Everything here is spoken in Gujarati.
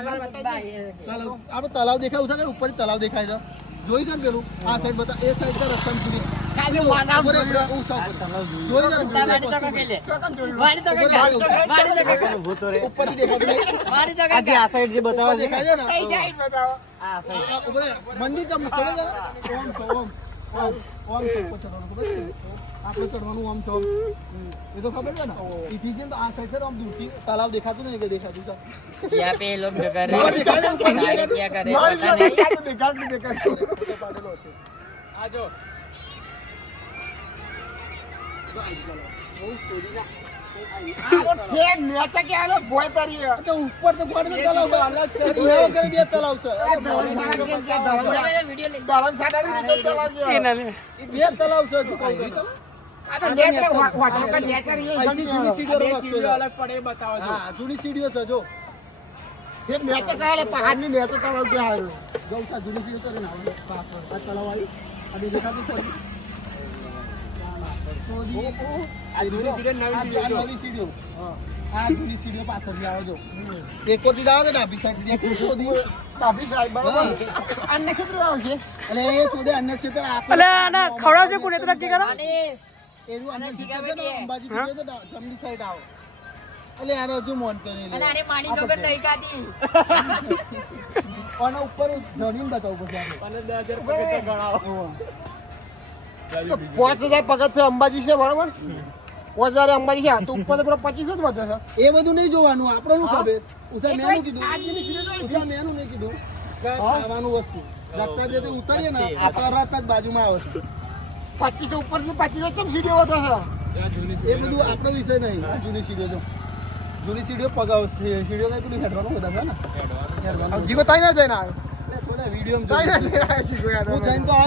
આપણે તલાવ દેખાય છે કે ઉપર તલાવ દેખાય છે જોઈ છે ને પેલું આ સાઈડ બતા એ સાઈડ છે રસ્તા સુધી મંદિર ચમ આપણે ચડવાનું આમ છો એ તો ખબર છે ને એથી છે તો આ સાઈડ છે આમ દૂરથી તલાવ દેખાતું નહીં કે દેખાતું છે ત્યાં પે લોગ જગર રે क्या करे દેખાતું પાડેલો છે આજો ઉપર તો ગોળ में તલાવ છે બે તલાવ છે બે તલાવ છે જો કહું જૂની સીડીઓ છે જો પહાડની નેચર તલાવ ક્યાં આવ્યો જૂની સીડીઓ છે તલાવ આવી અને દેખાતું છે જૂની સીડીઓ પાછળથી આવો છો એકોટી આવો કે ડાબી સાઈડ ડાબી સાઈડ બરાબર અન્ય ક્ષેત્ર આવશે એટલે એ ચોદે અન્ય ક્ષેત્ર અલે આના ખવડાવશે કોને તો નક્કી કરો એનું અન્ય ક્ષેત્ર છે ને અંબાજી થી જો જમણી સાઈડ આવો એટલે આનો હજુ મોનતો નહીં અને આને માની જોગર નહીં કાતી અને ઉપર જમીન બતાવું પછી આપણે 5000 પગથિયા ગણાવો 5000 પગથિયા અંબાજી છે બરાબર 5000 અંબાજી છે તો ઉપર તો પેલો 25 જ વધે છે એ બધું નહીં જોવાનું આપણે શું ખબર ઉસા મેનું કીધું ઉસા મેનું નહીં કીધું કે ખાવાનું વસ્તુ લગતા જે ઉતરીએ ને આપણા રત જ બાજુમાં આવે છે 25 ઉપર થી 25 કેમ સીડીઓ વધે છે એ બધું આપણો વિષય નહીં જૂની સીડીઓ જો જૂની સીડીઓ પગાવ સીડીઓ કઈ પેલું હેડવાનું બધા છે ને હેડવાનું જીવો તાઈ ના જાય ને આ બધા વિડીયો માં જોઈ હું જઈને તો